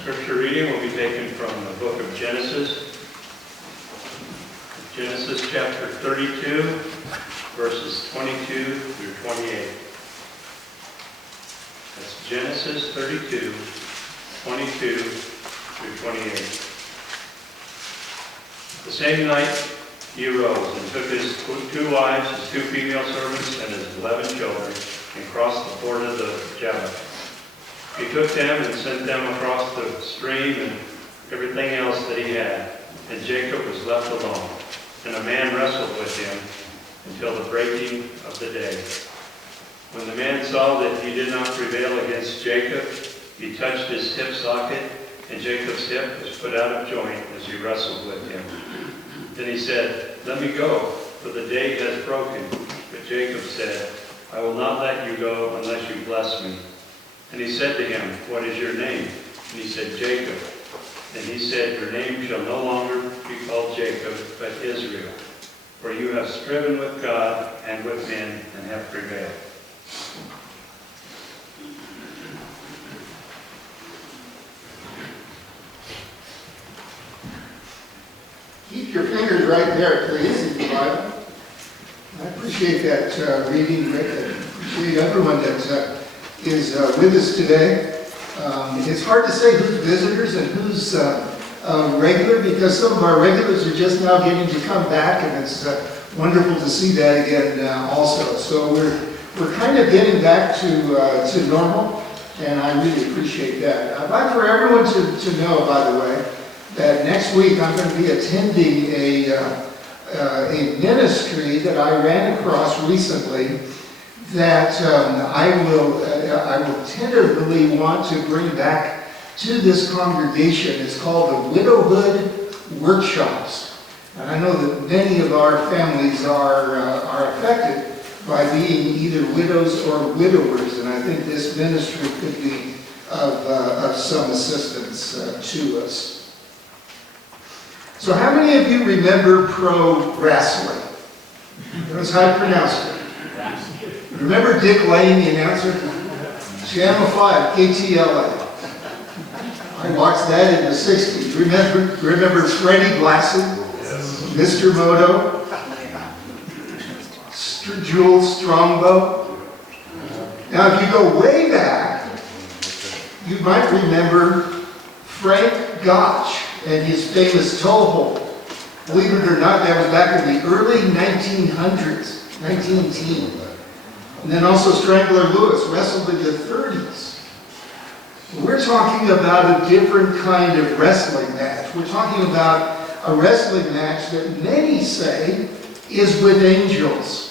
Scripture reading will be taken from the book of Genesis. Genesis chapter 32, verses 22 through 28. That's Genesis 32, 22 through 28. The same night he arose and took his 2 wives, his 2 female servants, and his 11 children, and crossed the ford of the Jabbok. He took them and sent them across the stream and everything else that he had, and Jacob was left alone. And a man wrestled with him until the breaking of the day. When the man saw that he did not prevail against Jacob, he touched his hip socket, and Jacob's hip was put out of joint as he wrestled with him. Then he said, "Let me go, for the day has broken." But Jacob said, "I will not let you go unless you bless me." And he said to him, "What is your name?" And he said, "Jacob." And he said, "Your name shall no longer be called Jacob, but Israel, for you have striven with God and with men and have prevailed." Keep your fingers right there, please, in the Bible. I appreciate that reading, Rick. I appreciate everyone that is with us today. It's hard to say who's visitors and who's regular, because some of our regulars are just now getting to come back, and it's wonderful to see that again also. So we're kind of getting back to normal, and I really appreciate that. I'd like for everyone to know, by the way, that next week I'm going to be attending a ministry that I ran across recently that I will tentatively want to bring back to this congregation. It's called the Widowhood Workshops. And I know that many of our families are affected by being either widows or widowers, and I think this ministry could be of some assistance to us. So how many of you remember pro wrestling? That's how I pronounced it. Remember Dick Lane, the announcer? Channel 5, KTLA. I watched that in the 60s. Remember Freddie Blassie? Yes. Mr. Moto? Jules Strongbow? Now, if you go way back, you might remember Frank Gotch and his famous toe hold. Believe it or not, that was back in the early 1900s, 1910. And then also Strangler Lewis wrestled in the 30s. We're talking about a different kind of wrestling match. We're talking about a wrestling match that many say is with angels.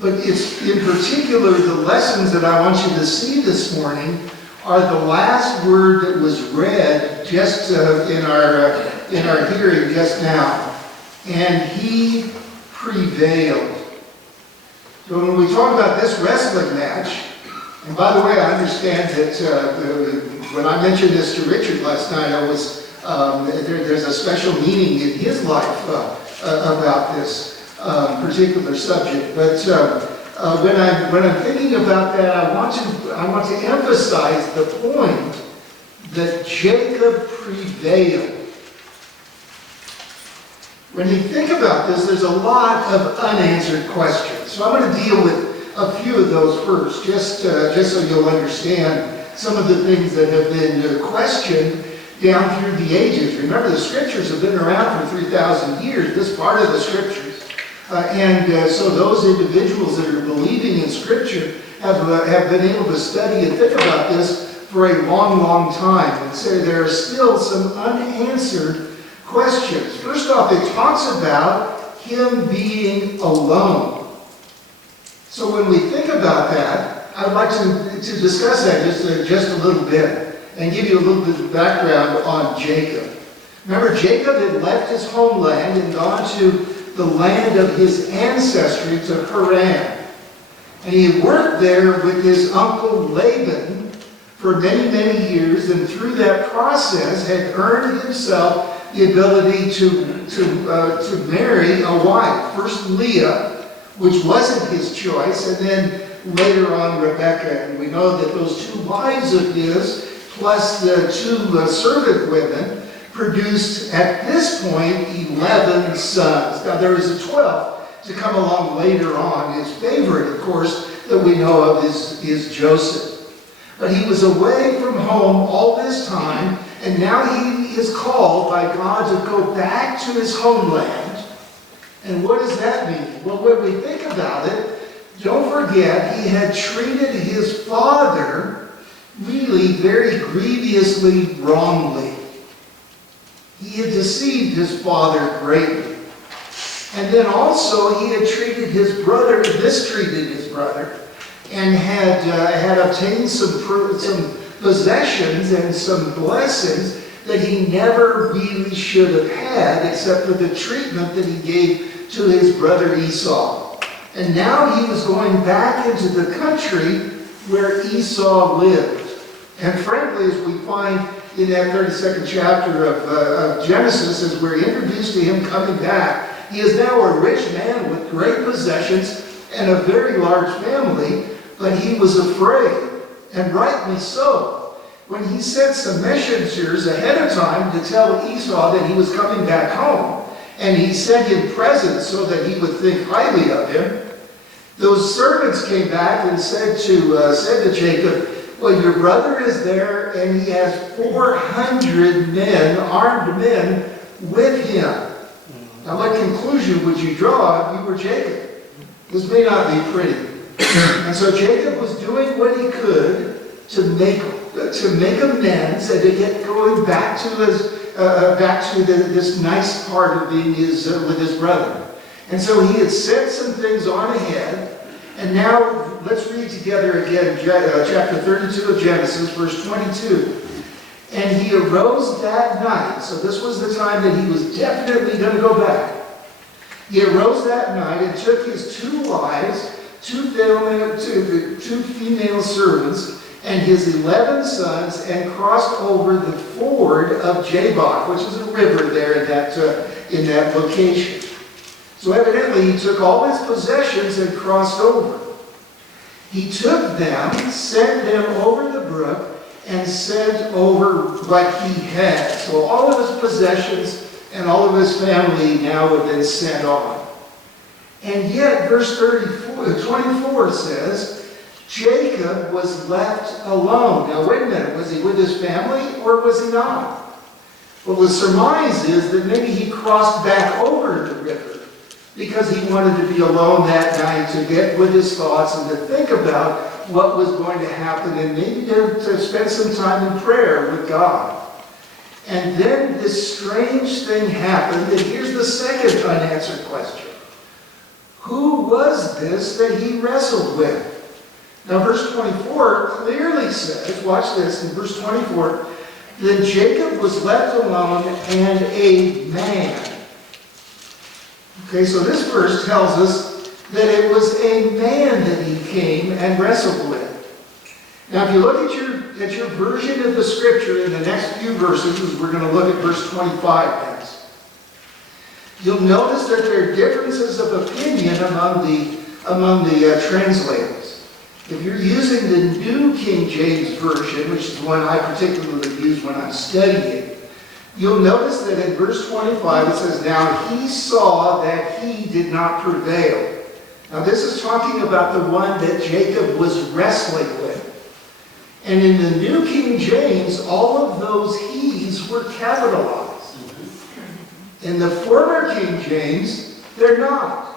But it's in particular the lessons that I want you to see this morning are the last word that was read just in our hearing just now. And he prevailed. So when we talk about this wrestling match, and by the way, I understand that when I mentioned this to Richard last night, I was there's a special meaning in his life about this particular subject. But when I'm thinking about that, I want to emphasize the point that Jacob prevailed. When you think about this, there's a lot of unanswered questions. So I'm going to deal with a few of those first, just so you'll understand some of the things that have been questioned down through the ages. Remember, the scriptures have been around for 3,000 years, this part of the scriptures. So those individuals that are believing in scripture have been able to study and think about this for a long, long time. And so there are still some unanswered questions. First off, it talks about him being alone. So when we think about that, I'd like to discuss that just a little bit and give you a little bit of background on Jacob. Remember, Jacob had left his homeland and gone to the land of his ancestry, to Haran. And he had worked there with his uncle Laban for many, many years, and through that process had earned himself the ability to marry a wife. First Leah, which wasn't his choice, and then later on Rebekah. And we know that those 2 wives of his plus the two servant women, produced at this point 11 sons. Now there is a 12th to come along later on. His favorite, of course, that we know of is Joseph. But he was away from home all this time, and now he is called by God to go back to his homeland. And what does that mean? Well, when we think about it, don't forget he had treated his father really very grievously wrongly. He had deceived his father greatly. And then also he had treated his brother, mistreated his brother, and had obtained some possessions and some blessings that he never really should have had, except for the treatment that he gave to his brother Esau. And now he was going back into the country where Esau lived. And frankly, as we find in that 32nd chapter of Genesis, as we're introduced to him coming back, he is now a rich man with great possessions and a very large family, but he was afraid, and rightly so. When he sent some messengers ahead of time to tell Esau that he was coming back home, and he sent him presents so that he would think highly of him, those servants came back and said to Jacob, well, your brother is there, and he has 400 men, armed men, with him. Now, what conclusion would you draw if you were Jacob? This may not be pretty. And so Jacob was doing what he could to make amends and to get going back to this nice part of being with his brother. And so he had set some things on ahead. And now let's read together again chapter 32 of Genesis, verse 22. And he arose that night. So this was the time that he was definitely going to go back. He arose that night and took his 2 wives, 2 female servants, and his 11 sons, and crossed over the ford of Jabbok, which is a river there in that location. So evidently he took all his possessions and crossed over. He took them, sent them over the brook, and sent over what he had. So all of his possessions and all of his family now have been sent on. And yet, verse 24 says, Jacob was left alone. Now wait a minute, was he with his family or was he not? Well, the surmise is that maybe he crossed back over the river because he wanted to be alone that night to get with his thoughts and to think about what was going to happen and maybe to spend some time in prayer with God. And then this strange thing happened, and here's the second unanswered question. Who was this that he wrestled with? Now verse 24 clearly says, watch this, in verse 24, then Jacob was left alone and a man. Okay, so this verse tells us that it was a man that he came and wrestled with. Now if you look at your version of the scripture in the next few verses, we're going to look at verse 25 next. You'll notice that there are differences of opinion among the translators. If you're using the New King James Version, which is the one I particularly use when I'm studying, you'll notice that in verse 25 it says, now he saw that he did not prevail. Now this is talking about the one that Jacob was wrestling with. And in the New King James, all of those he's were capitalized. In the former King James, they're not.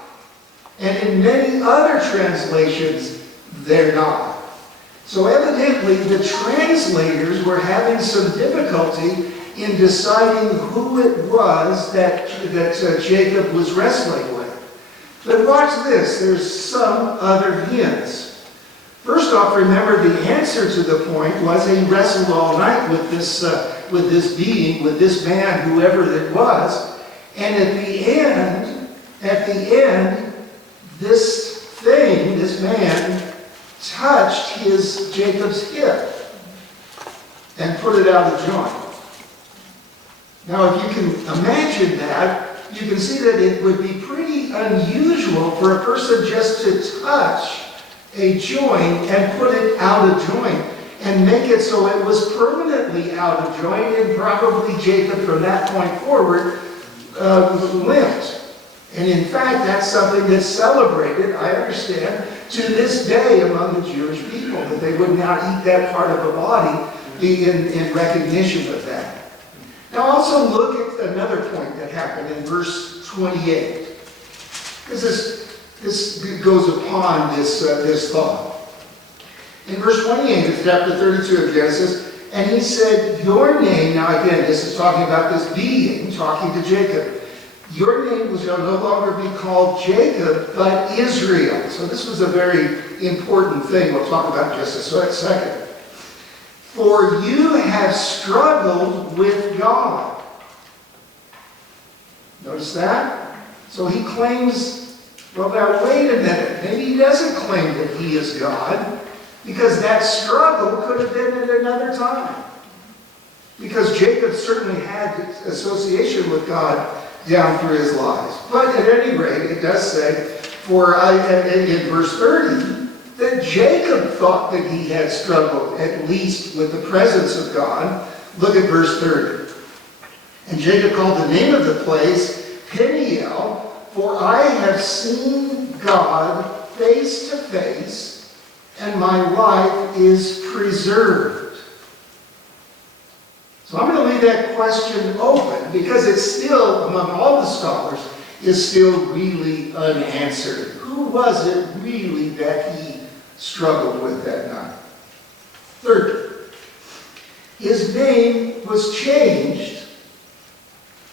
And in many other translations, they're not. So evidently, the translators were having some difficulty in deciding who it was that Jacob was wrestling with. But watch this. There's some other hints. First off, remember the answer to the point was he wrestled all night with this being, with this man, whoever it was. And at the end, this man touched Jacob's hip and put it out of joint. Now, if you can imagine that, you can see that it would be pretty unusual for a person just to touch a joint and put it out of joint. and make it so it was permanently out of joint, and probably Jacob from that point forward limped. And in fact, that's something that's celebrated, I understand, to this day among the Jewish people, that they would not eat that part of the body in recognition of that. Now also look at another point that happened in verse 28, because this goes upon this thought. In verse 28 of chapter 32 of Genesis, and he said, your name, now again, this is talking about this being, talking to Jacob, your name shall no longer be called Jacob, but Israel. So this was a very important thing we'll talk about in just a second. For you have struggled with God. Notice that? So he claims, well now wait a minute, maybe he doesn't claim that he is God, because that struggle could have been at another time. Because Jacob certainly had association with God down through his lives. But at any rate, it does say, in verse 30, that Jacob thought that he had struggled, at least with the presence of God. Look at verse 30. And Jacob called the name of the place Peniel, for I have seen God face to face, and my life is preserved. So I'm going to leave that question open, because it's still, among all the scholars, is still really unanswered. Who was it really that he struggled with that night? Third, his name was changed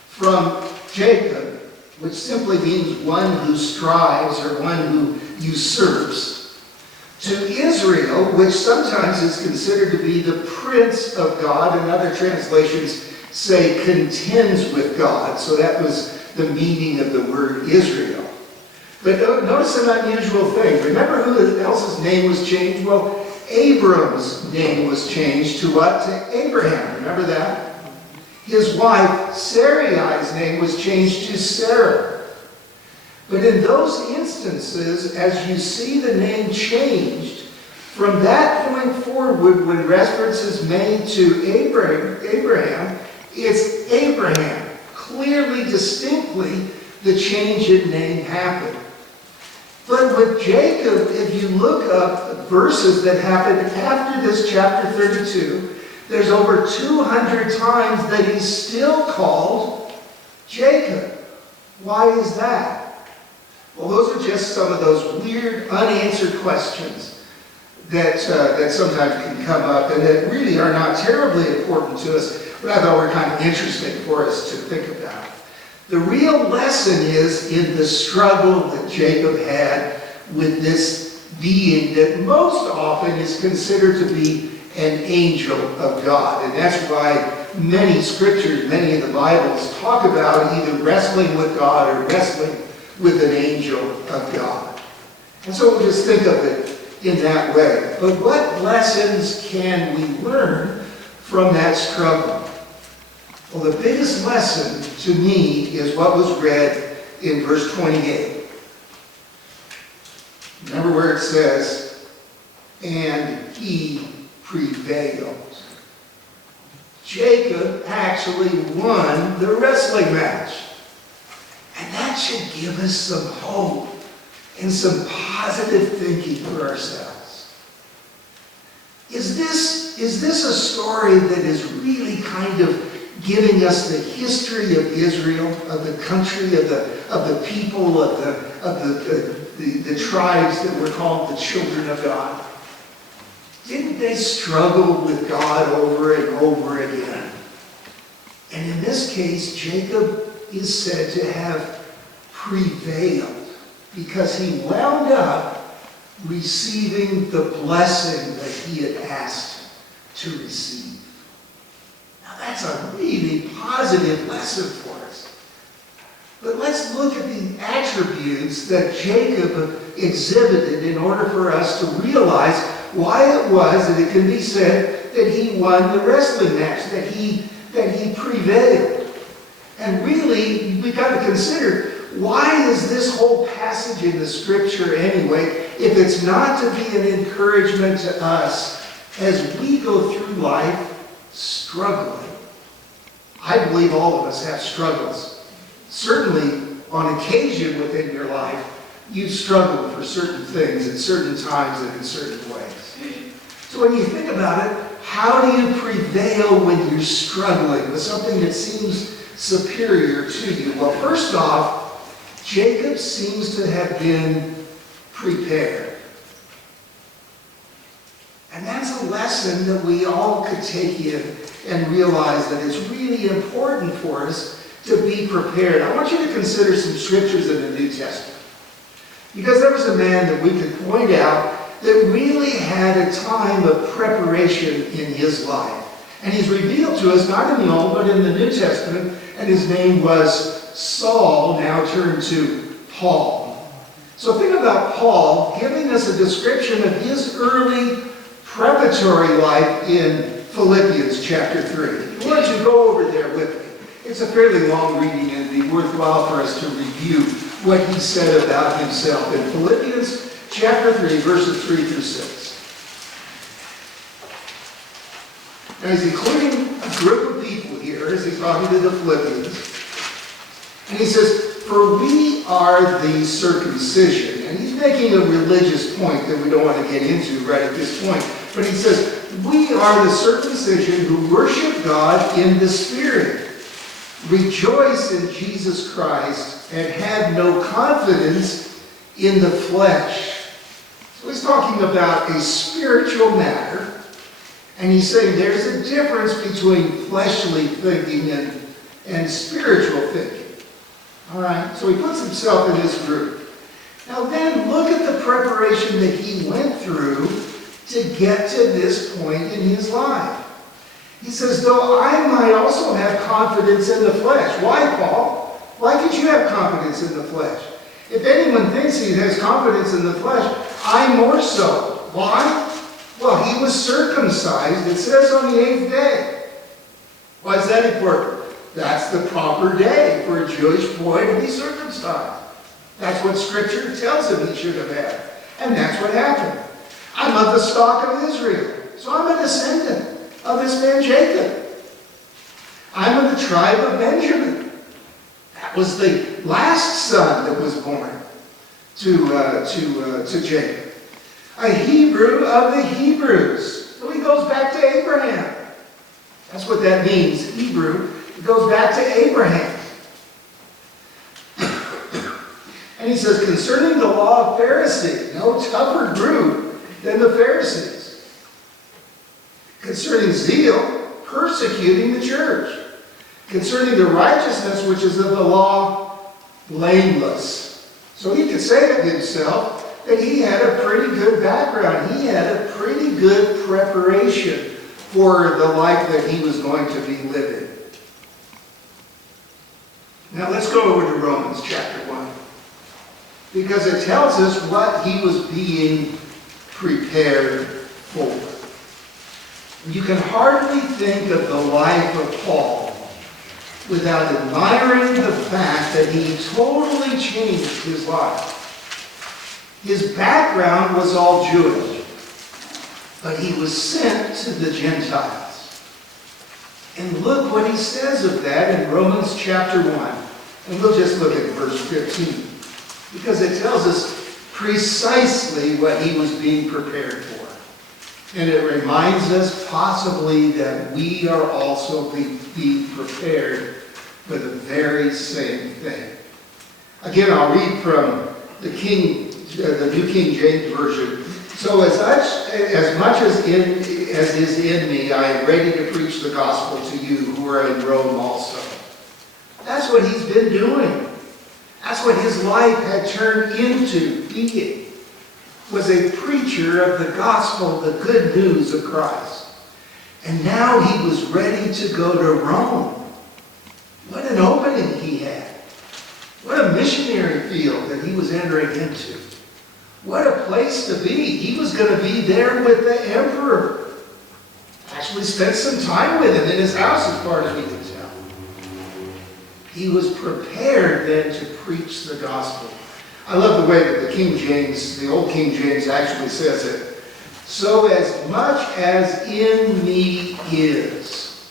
from Jacob, which simply means one who strives or one who usurps, to Israel, which sometimes is considered to be the prince of God, and other translations say contends with God. So that was the meaning of the word Israel. But notice an unusual thing. Remember who else's name was changed? Well, Abram's name was changed to what? To Abraham. Remember that? His wife Sarai's name was changed to Sarah. But in those instances, as you see the name changed, from that point forward, when reference is made to Abraham, it's Abraham. Clearly, distinctly, the change in name happened. But with Jacob, if you look up verses that happened after this chapter 32, there's over 200 times that he's still called Jacob. Why is that? Well, those are just some of those weird, unanswered questions that sometimes can come up and that really are not terribly important to us, but I thought were kind of interesting for us to think about. The real lesson is in the struggle that Jacob had with this being that most often is considered to be an angel of God. And that's why many scriptures, many of the Bibles talk about either wrestling with God or wrestling with an angel of God. And so we'll just think of it in that way. But what lessons can we learn from that struggle? Well, the biggest lesson to me is what was read in verse 28. Remember where it says, and he prevailed. Jacob actually won the wrestling match. And that should give us some hope and some positive thinking for ourselves. Is this a story that is really kind of giving us the history of Israel, of the country, of the people, of the tribes that were called the children of God? Didn't they struggle with God over and over again? And in this case, Jacob is said to have prevailed because he wound up receiving the blessing that he had asked to receive. Now that's a really positive lesson for us. But let's look at the attributes that Jacob exhibited in order for us to realize why it was that it can be said that he won the wrestling match, that he prevailed. And really, we've got to consider, why is this whole passage in the scripture anyway, if it's not to be an encouragement to us as we go through life struggling. I believe all of us have struggles. Certainly, on occasion within your life, you struggle for certain things at certain times and in certain ways. So when you think about it, how do you prevail when you're struggling with something that seems superior to you? Well, first off, Jacob seems to have been prepared. And that's a lesson that we all could take in and realize that it's really important for us to be prepared. I want you to consider some scriptures in the New Testament. Because there was a man that we could point out that really had a time of preparation in his life. And he's revealed to us, not in the Old, but in the New Testament, and his name was Saul, now turned to Paul. So think about Paul giving us a description of his early preparatory life in Philippians chapter 3. I want you to go over there with me. It's a fairly long reading and it'd be worthwhile for us to review what he said about himself in Philippians chapter 3, verses 3 through 6. Now he's including a group of people here as he's talking to the Philippians. And he says, "For we are the circumcision." And he's making a religious point that we don't want to get into right at this point. But he says, "We are the circumcision who worship God in the Spirit, rejoice in Jesus Christ, and have no confidence in the flesh." So he's talking about a spiritual matter. And he's saying there's a difference between fleshly thinking and spiritual thinking. All right, so he puts himself in this group. Now then, look at the preparation that he went through to get to this point in his life. He says, "Though I might also have confidence in the flesh." Why, Paul? Why could you have confidence in the flesh? If anyone thinks he has confidence in the flesh, I more so. Why? Well, he was circumcised, it says, on the 8th day. Why is that important? That's the proper day for a Jewish boy to be circumcised. That's what Scripture tells him he should have had. And that's what happened. I'm of the stock of Israel. So I'm a descendant of this man Jacob. I'm of the tribe of Benjamin. That was the last son that was born to Jacob. A Hebrew of the Hebrews. So he goes back to Abraham. That's what that means, Hebrew. It goes back to Abraham. And he says, concerning the law of Pharisee, no tougher group than the Pharisees. Concerning zeal, persecuting the church. Concerning the righteousness which is of the law, blameless. So he could say of himself that he had a pretty good background. He had a pretty good preparation for the life that he was going to be living. Now let's go over to Romans chapter 1. Because it tells us what he was being prepared for. You can hardly think of the life of Paul without admiring the fact that he totally changed his life. His background was all Jewish, but he was sent to the Gentiles. And look what he says of that in Romans chapter 1. And we'll just look at verse 15. Because it tells us precisely what he was being prepared for. And it reminds us possibly that we are also being prepared for the very same thing. Again, I'll read from the New King James Version. So as much as is in me, I am ready to preach the gospel to you who are in Rome also. That's what he's been doing. That's what his life had turned into being. Was a preacher of the gospel, the good news of Christ. And now he was ready to go to Rome. What an opening he had. What a missionary field that he was entering into. What a place to be. He was going to be there with the emperor. Actually spent some time with him in his house as far as we can tell. He was prepared then to preach the gospel. I love the way that the King James, the old King James actually says it. So as much as in me is.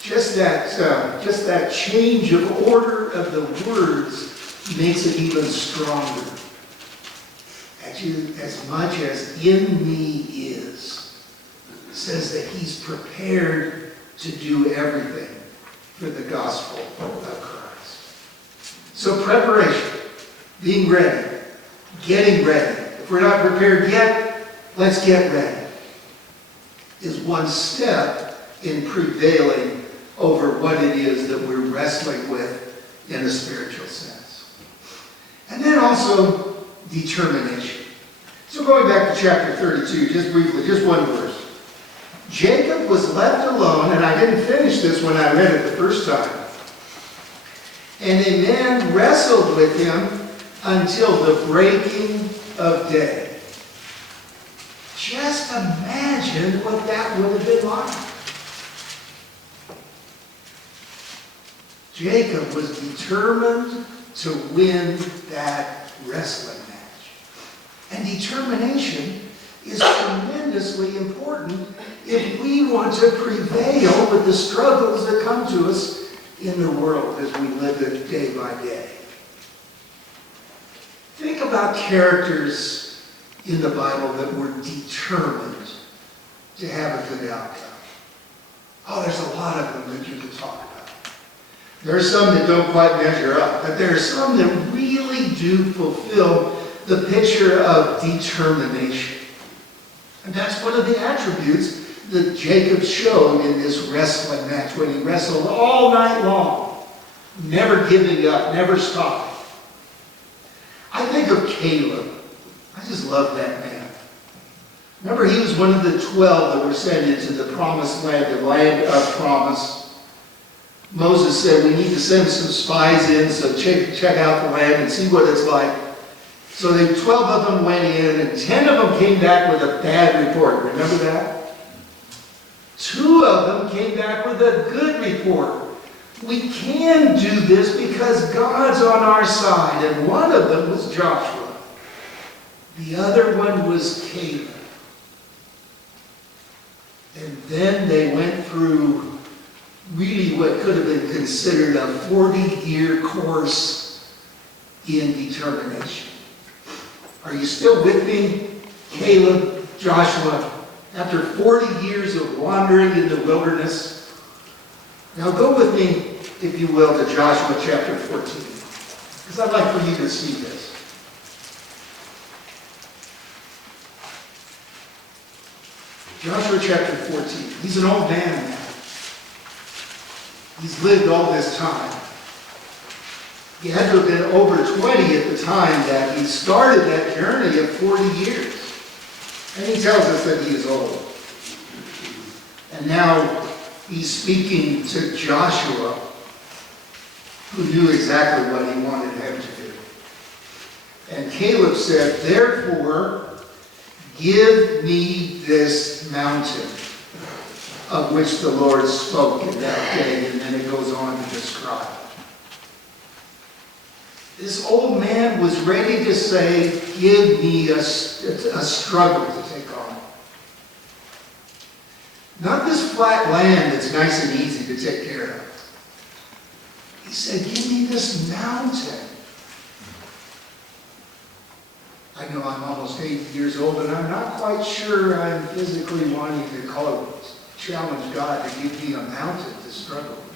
Just that change of order of the words makes it even stronger. Actually, as much as in me is, says that he's prepared to do everything for the gospel of Christ. So preparation, being ready, getting ready. If we're not prepared yet, let's get ready, is one step in prevailing over what it is that we're wrestling with in a spiritual sense. And then also determination. So going back to chapter 32, just briefly, just one verse. Jacob was left alone, and I didn't finish this when I read it the first time. And a man wrestled with him until the breaking of day. Just imagine what that would have been like. Jacob was determined to win that wrestling match. And determination is tremendously important if we want to prevail with the struggles that come to us in the world as we live it day by day. Think about characters in the Bible that were determined to have a good outcome. Oh, there's a lot of them that you could talk about. There are some that don't quite measure up, but there are some that really do fulfill the picture of determination. And that's one of the attributes that Jacob showed in this wrestling match when he wrestled all night long, never giving up, never stopping. I think of Caleb. I just love that man. Remember, he was one of the 12 that were sent into the promised land, the land of promise. Moses said, we need to send some spies in, so check out the land and see what it's like. So the 12 of them went in, and 10 of them came back with a bad report. Remember that? 2 of them came back with a good report. We can do this because God's on our side. And one of them was Joshua. The other one was Caleb. And then they went through really what could have been considered a 40-year course in determination. Are you still with me? Caleb, Joshua, after 40 years of wandering in the wilderness. Now go with me, if you will, to Joshua chapter 14. Because I'd like for you to see this. Joshua chapter 14. He's an old man now. He's lived all this time. He had to have been over 20 at the time that he started that journey of 40 years. And he tells us that he is old. And now he's speaking to Joshua, who knew exactly what he wanted him to do. And Caleb said, therefore, give me this mountain of which the Lord spoke in that day. And then it goes on to describe. This old man was ready to say, give me a struggle to take on. Not this flat land that's nice and easy to take care of. He said, give me this mountain. I know I'm almost 80 years old, and I'm not quite sure I'm physically wanting to challenge God to give me a mountain to struggle with.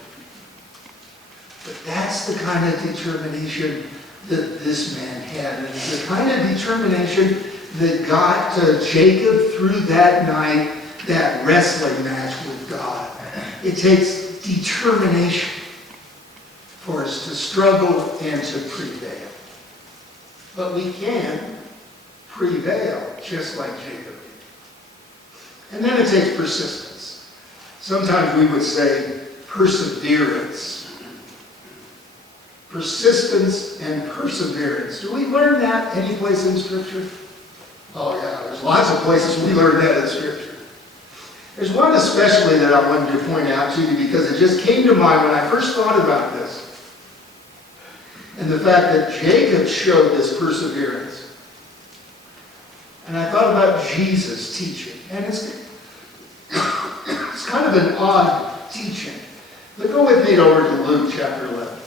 But that's the kind of determination that this man had. And it's the kind of determination that got Jacob through that night, that wrestling match with God. It takes determination for us to struggle and to prevail. But we can prevail just like Jacob did. And then it takes persistence. Sometimes we would say perseverance. Persistence and perseverance. Do we learn that any place in Scripture? Oh yeah, there's lots of places we learn that in Scripture. There's one especially that I wanted to point out to you because it just came to mind when I first thought about this. And the fact that Jacob showed this perseverance. And I thought about Jesus teaching. And it's kind of an odd teaching. But go with me over to Luke chapter 11.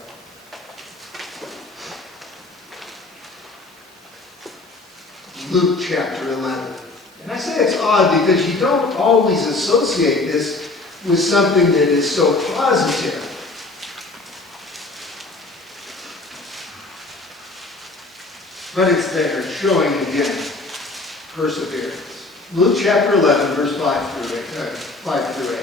Luke chapter 11. And I say it's odd because you don't always associate this with something that is so positive. But it's there, showing again perseverance. Luke chapter 11, verse 5 through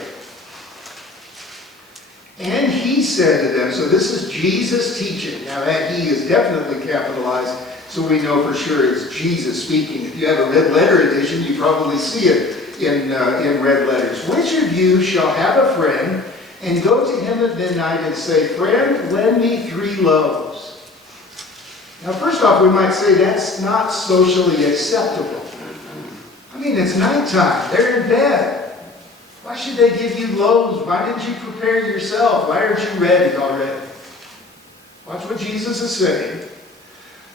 8. And he said to them, so this is Jesus teaching. Now that he is definitely capitalized, so we know for sure it's Jesus speaking. If you have a red letter edition, you probably see it in red letters. Which of you shall have a friend and go to him at midnight and say, friend, lend me 3 loaves? Now, first off, we might say that's not socially acceptable. I mean, it's nighttime. They're in bed. Why should they give you loaves? Why didn't you prepare yourself? Why aren't you ready already? Watch what Jesus is saying.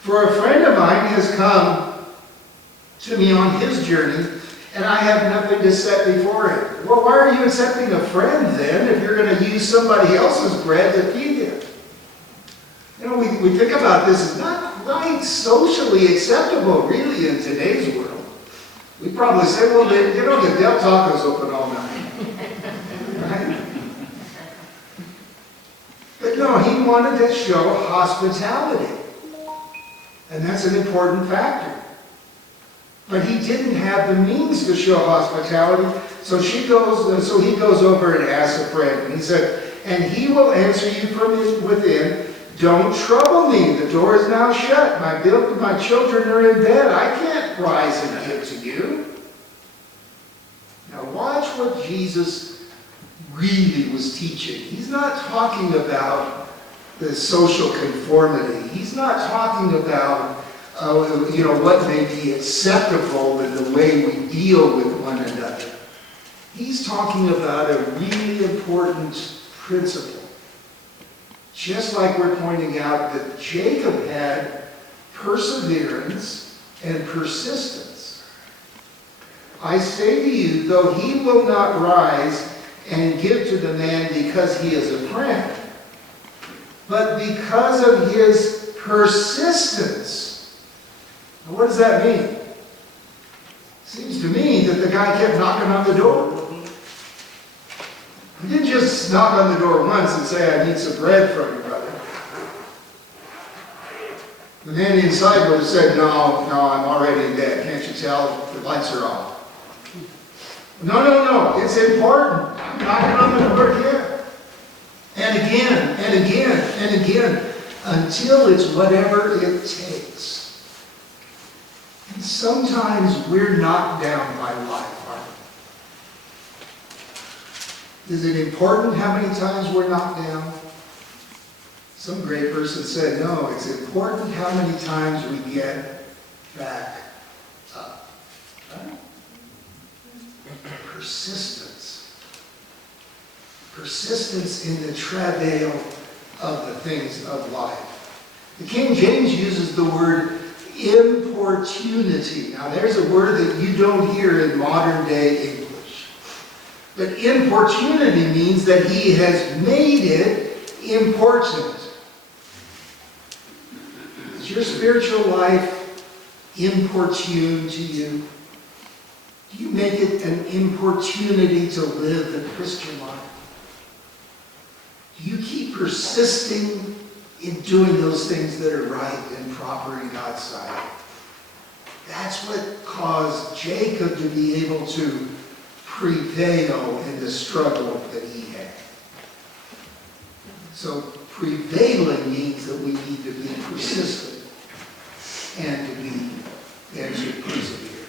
For a friend of mine has come to me on his journey, and I have nothing to set before him. Well, why are you accepting a friend then if you're going to use somebody else's bread to feed him? You know, we think about this as not right socially acceptable, really, in today's world. We probably say, well, the Del Taco's open all night. Right? But no, he wanted to show hospitality. And that's an important factor. But he didn't have the means to show hospitality, so he goes over and asks a friend. And he said, and he will answer you from within, don't trouble me. The door is now shut. My children are in bed. I can't rise and give to you. Now watch what Jesus really was teaching. He's not talking about the social conformity. He's not talking about what may be acceptable in the way we deal with one another. He's talking about a really important principle. Just like we're pointing out that Jacob had perseverance and persistence. I say to you, though he will not rise and give to the man because he is a friend, but because of his persistence. Now, what does that mean? Seems to me that the guy kept knocking on the door. He didn't just knock on the door once and say, I need some bread from you, brother. The man inside would have said, no, I'm already in bed. Can't you tell? The lights are off. No, it's important. I'm knocking on the door again. And again, and again, and again, until it's whatever it takes. And sometimes we're knocked down by life, aren't we? Is it important how many times we're knocked down? Some great person said, no, it's important how many times we get back up. Right? Persistence. Persistence in the travail of the things of life. The King James uses the word importunity. Now there's a word that you don't hear in modern day English. But importunity means that he has made it important. Is your spiritual life importune to you? Do you make it an importunity to live the Christian life? Do you keep persisting in doing those things that are right and proper in God's sight? That's what caused Jacob to be able to prevail in the struggle that he had. So prevailing means that we need to be persistent and to persevere.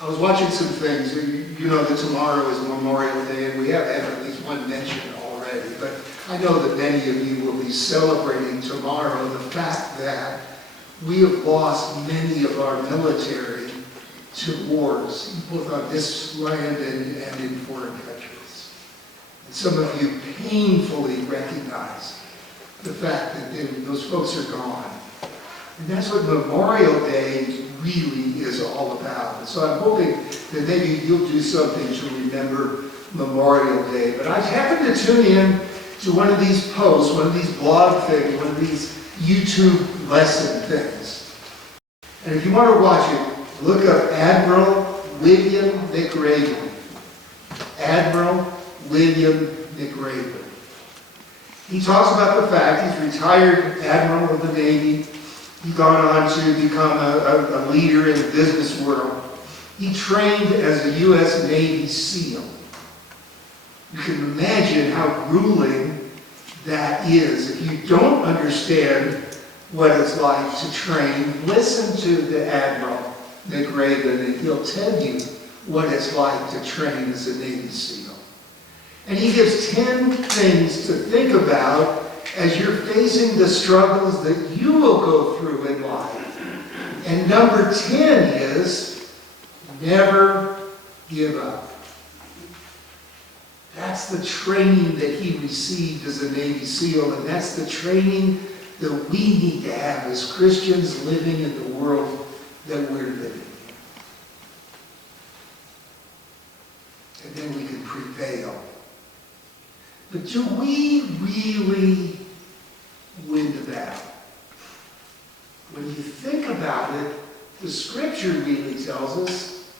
I was watching some things. You know that tomorrow is Memorial Day, and we have had at least one mention already. But I know that many of you will be celebrating tomorrow the fact that we have lost many of our military to wars, both on this land and in foreign countries. And some of you painfully recognize the fact that those folks are gone. And that's what Memorial Day really is all about. And so I'm hoping that maybe you'll do something to remember Memorial Day. But I happened to tune in to one of these posts, one of these blog things, one of these YouTube lesson things. And if you want to watch it, look up Admiral William McRaven. Admiral William McRaven. He talks about the fact he's retired Admiral of the Navy. He's gone on to become a leader in the business world. He trained as a U.S. Navy SEAL. You can imagine how grueling that is. If you don't understand what it's like to train, listen to the Admiral McRaven, and he'll tell you what it's like to train as a Navy SEAL. And he gives 10 things to think about as you're facing the struggles that you will go through in life. And number 10 is never give up. That's the training that he received as a Navy SEAL, and that's the training that we need to have as Christians living in the world that we're living in. And then we can prevail. But do we really win the battle? When you think about it, the Scripture really tells us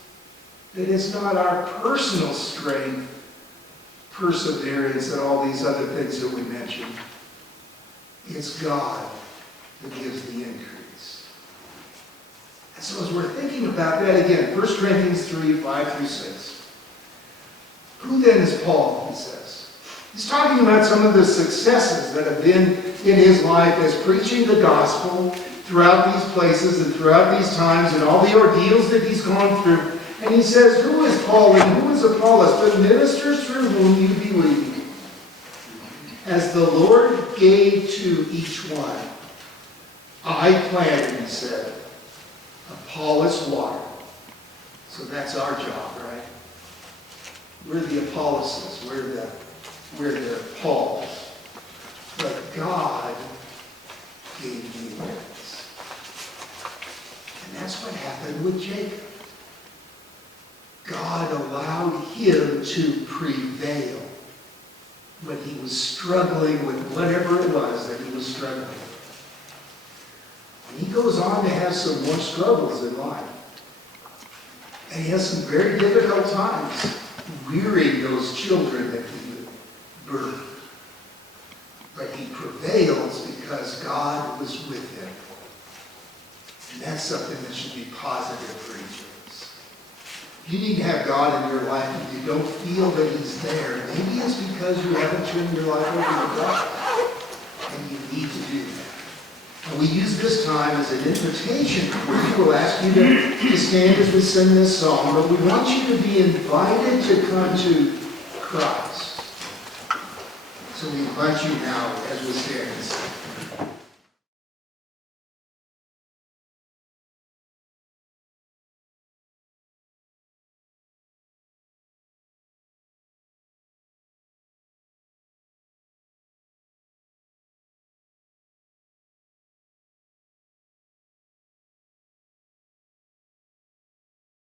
that it's not our personal strength, perseverance, and all these other things that we mentioned. It's God that gives the increase. And so as we're thinking about that again, 1 Corinthians 3, 5 through 6. Who then is Paul, he says? He's talking about some of the successes that have been in his life as preaching the gospel throughout these places and throughout these times and all the ordeals that he's gone through. And he says, who is Paul and who is Apollos, but ministers through whom you believe, as the Lord gave to each one. I planted, he said. Apollos watered. So that's our job, right? We're the Apolloses. We're the Pauls. But God gave the increase. And that's what happened with Jacob. God allowed him to prevail when he was struggling with whatever it was that he was struggling with. And he goes on to have some more struggles in life. And he has some very difficult times rearing those children that he would birth. But he prevails because God was with him. And that's something that should be positive for each of us. You need to have God in your life if you don't feel that he's there. Maybe it's because you haven't turned your life over to God. And you need to do that. And we use this time as an invitation. We will ask you to stand as we sing this song, but we want you to be invited to come to Christ. So we invite you now as we stand and sing.